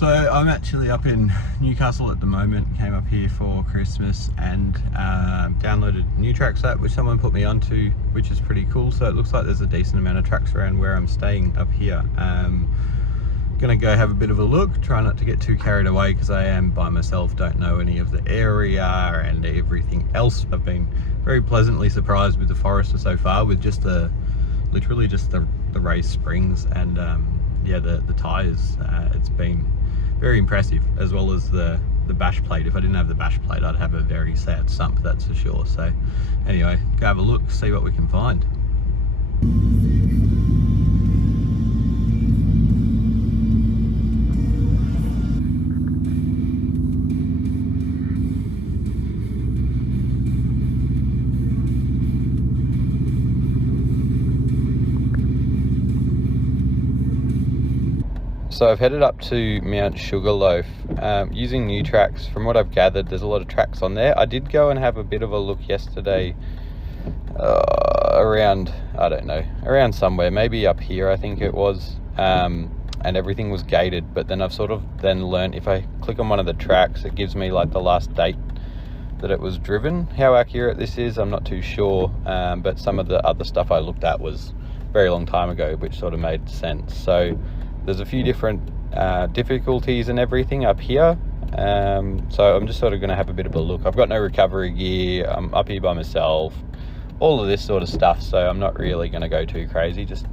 So I'm actually up in Newcastle at the moment. Came up here for Christmas and downloaded a new tracks app which someone put me onto, which is pretty cool. So it looks like there's a decent amount of tracks around where I'm staying up here. Gonna go have a bit of a look, try not to get too carried away because I am by myself, don't know any of the area and everything else. I've been very pleasantly surprised with the Forester so far, with just literally just the raised springs and yeah, the tyres. It's been very impressive, as well as the bash plate. If I didn't have the bash plate, I'd have a very sad sump, that's for sure. So anyway, go have a look, see what we can find. So I've headed up to Mount Sugarloaf using new tracks. From what I've gathered, there's a lot of tracks on there. I did go and have a bit of a look yesterday around, I don't know, around somewhere, maybe up here I think it was, and everything was gated. But then I've sort of then learned if I click on one of the tracks, it gives me like the last date that it was driven. How accurate this is, I'm not too sure, but some of the other stuff I looked at was a very long time ago, which sort of made sense. So there's a few different difficulties and everything up here, so I'm just sort of going to have a bit of a look. I've got no recovery gear, I'm up here by myself, all of this sort of stuff, so I'm not really going to go too crazy. Just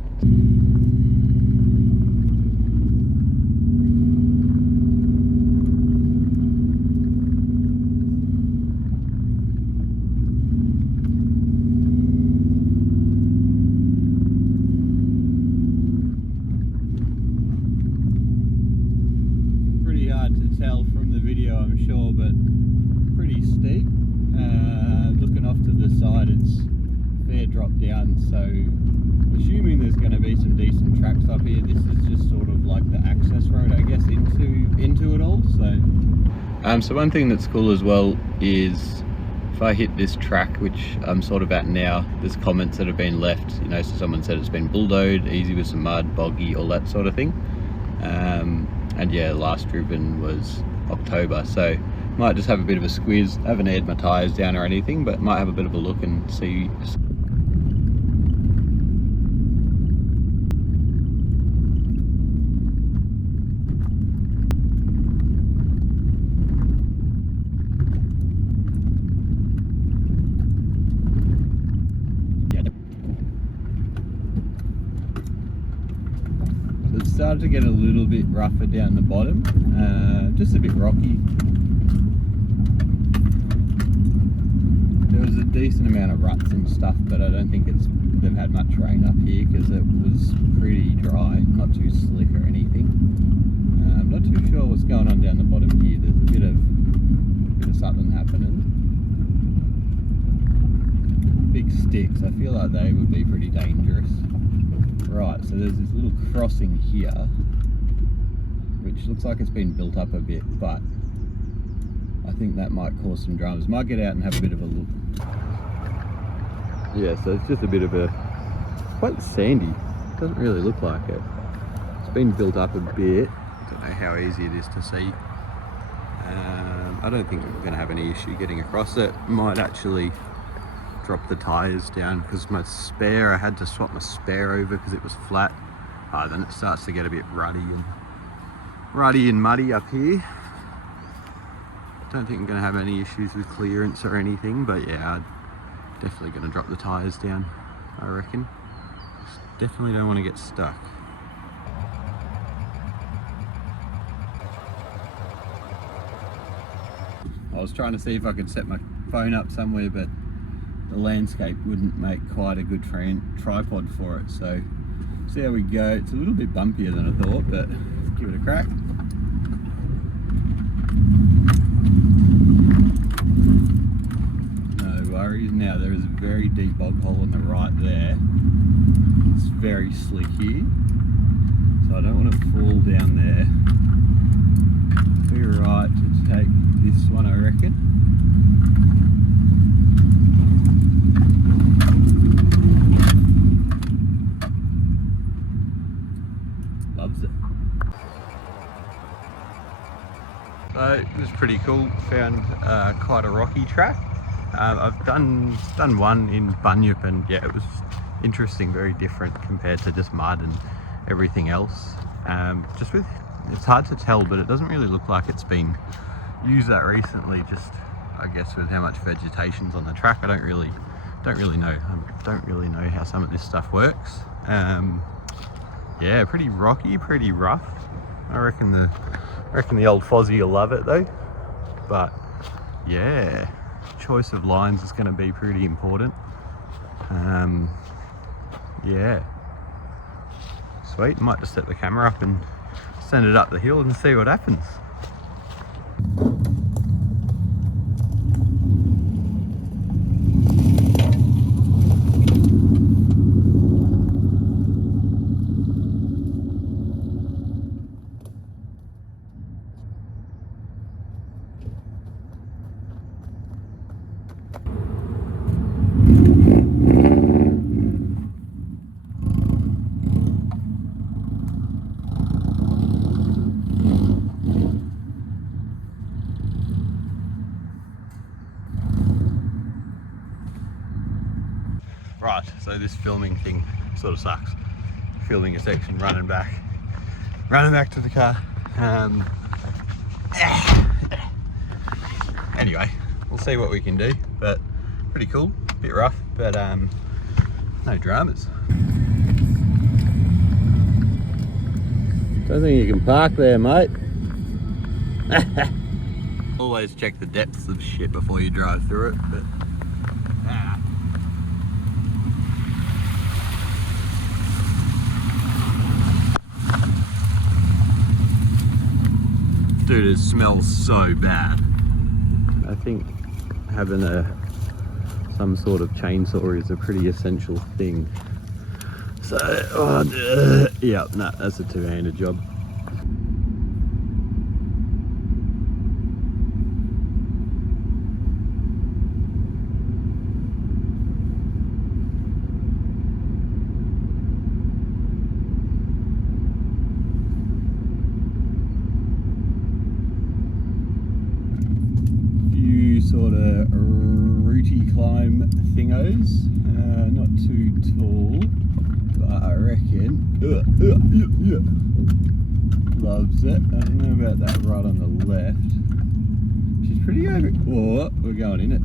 tell from the video, I'm sure, but pretty steep. Looking off to the side, it's fair drop down, so assuming there's going to be some decent tracks up here. This is just sort of like the access road, I guess, into it all. So one thing that's cool as well is if I hit this track, which I'm sort of at now, there's comments that have been left, you know, so someone said it's been bulldozed, easy with some mud, boggy, all that sort of thing. And yeah, last driven was October, so might just have a bit of a squiz. I haven't aired my tyres down or anything, but might have a bit of a look and see. It started to get a little bit rougher down the bottom, just a bit rocky. There was a decent amount of ruts and stuff, but I don't think they've had much rain up here because it was pretty dry, not too slick or anything. I'm not too sure what's going on down the bottom here. There's a bit of something happening. Big sticks, I feel like they would be pretty dangerous. Right, so there's this little crossing here, which looks like it's been built up a bit, but I think that might cause some dramas. Might get out and have a bit of a look. Yeah, so it's just a bit of quite sandy. Doesn't really look like it. It's been built up a bit. Don't know how easy it is to see. I don't think we're going to have any issue getting across it. Might actually drop the tyres down because my spare, I had to swap my spare over because it was flat. Then it starts to get a bit ruddy and muddy up here. Don't think I'm going to have any issues with clearance or anything, but yeah, I'm definitely going to drop the tyres down, I reckon. Definitely don't want to get stuck. I was trying to see if I could set my phone up somewhere, but the landscape wouldn't make quite a good tripod for it, so see how we go. It's a little bit bumpier than I thought, but let's give it a crack. No worries. Now there is a very deep bog hole on the right there. It's very slick here, so I don't want to fall down there. Be right to take this one, I reckon. Loves it. So it was pretty cool. Found quite a rocky track. I've done one in Bunyip, and yeah, it was interesting, very different compared to just mud and everything else. It's hard to tell, but it doesn't really look like it's been used that recently. Just I guess with how much vegetation's on the track, I don't really know. I don't really know how some of this stuff works. Yeah, pretty rocky, pretty rough. I reckon the old Fozzie will love it though. But yeah, choice of lines is going to be pretty important. Yeah, sweet. Might just set the camera up and send it up the hill and see what happens. Right, so this filming thing sort of sucks. Filming a section, running back to the car. Anyway, we'll see what we can do, but pretty cool, bit rough, but no dramas. Don't think you can park there, mate. Always check the depths of shit before you drive through it, but dude, it smells so bad. I think having some sort of chainsaw is a pretty essential thing. So, yeah, no, that's a two-handed job. Sort of rooty climb thingos, not too tall, but I reckon loves it. I don't know about that right on the left. She's pretty we're going in it.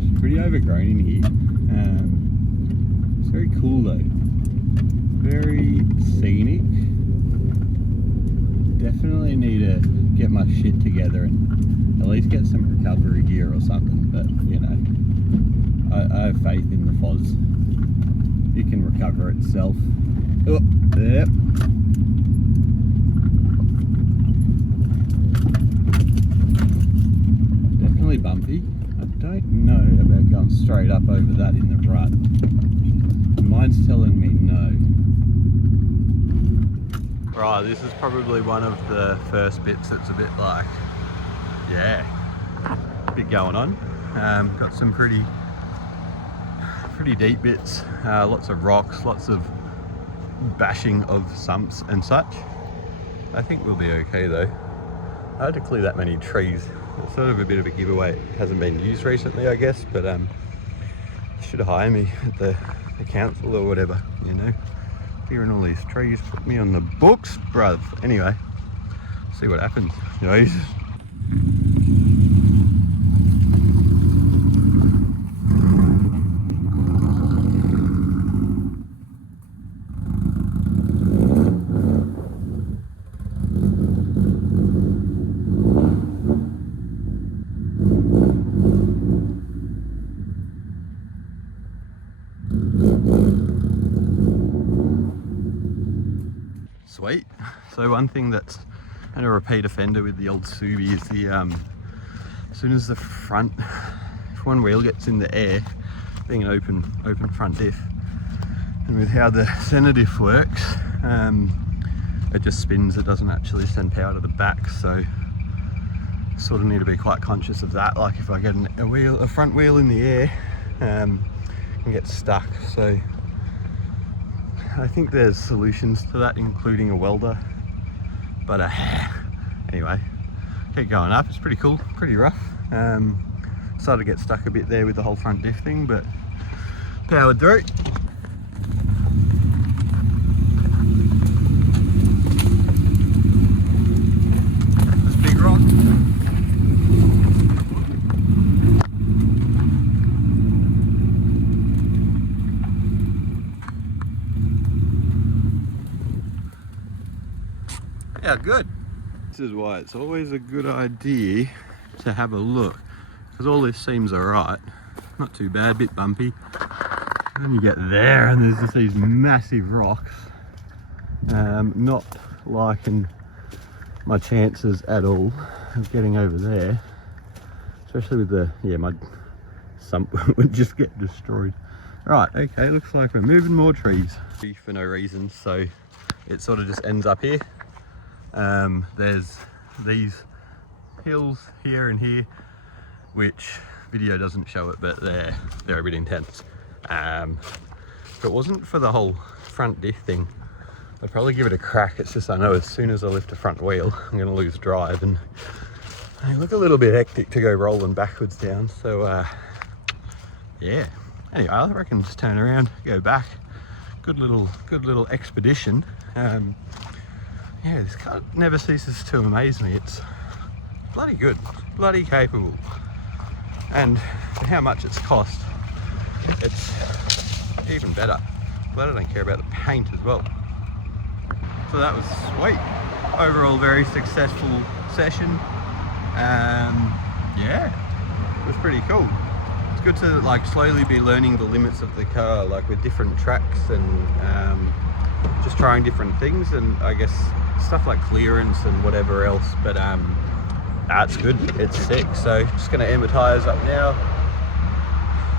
She's pretty overgrown in here. It's very cool though, very scenic. Definitely need to get my shit together and at least get some recovery gear or something, but you know, I have faith in the Foz. It can recover itself. Oh, yep. Definitely bumpy. I don't know about going straight up over that in the rut. Mine's telling me no. Right, this is probably one of the first bits that's a bit like, yeah, a bit going on. Got some pretty deep bits, lots of rocks, lots of bashing of sumps and such. I think we'll be okay though. I had to clear that many trees. It's sort of a bit of a giveaway. It hasn't been used recently, I guess, but should hire me at the council or whatever, you know. Clearing all these trees, put me on the books, bruv. Anyway, see what happens. Jesus. Sweet. So one thing that's and a repeat offender with the old Subi is the as soon as the front, if one wheel gets in the air, being an open front diff, and with how the center diff works, it just spins. It doesn't actually send power to the back, so sort of need to be quite conscious of that. Like if I get a front wheel in the air, can get stuck. So I think there's solutions to that, including a welder, but anyway, keep going up. It's pretty cool, pretty rough. Started to get stuck a bit there with the whole front diff thing, but powered through. This big rock. Yeah, good. This is why it's always a good idea to have a look, because all this seems alright, not too bad, bit bumpy. And then you get there and there's just these massive rocks. Not liking my chances at all of getting over there, especially with the, yeah, my sump would just get destroyed. Right, okay, looks like we're moving more trees for no reason, so it sort of just ends up here. There's these hills here and here, which video doesn't show it, but they're a bit intense. If it wasn't for the whole front diff thing, I'd probably give it a crack. It's just I know as soon as I lift a front wheel, I'm going to lose drive, and they look a little bit hectic to go rolling backwards down. So yeah. Anyway, I reckon just turn around, go back. Good little expedition. Yeah, this car never ceases to amaze me. It's bloody good, bloody capable. And for how much it's cost, it's even better. Glad I don't care about the paint as well. So that was sweet. Overall, very successful session. Yeah, it was pretty cool. It's good to like slowly be learning the limits of the car, like with different tracks and just trying different things, and I guess stuff like clearance and whatever else. But that's good, it's sick. So just gonna air my tires up now,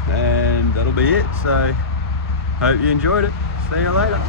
and that'll be it. So hope you enjoyed it. See you later.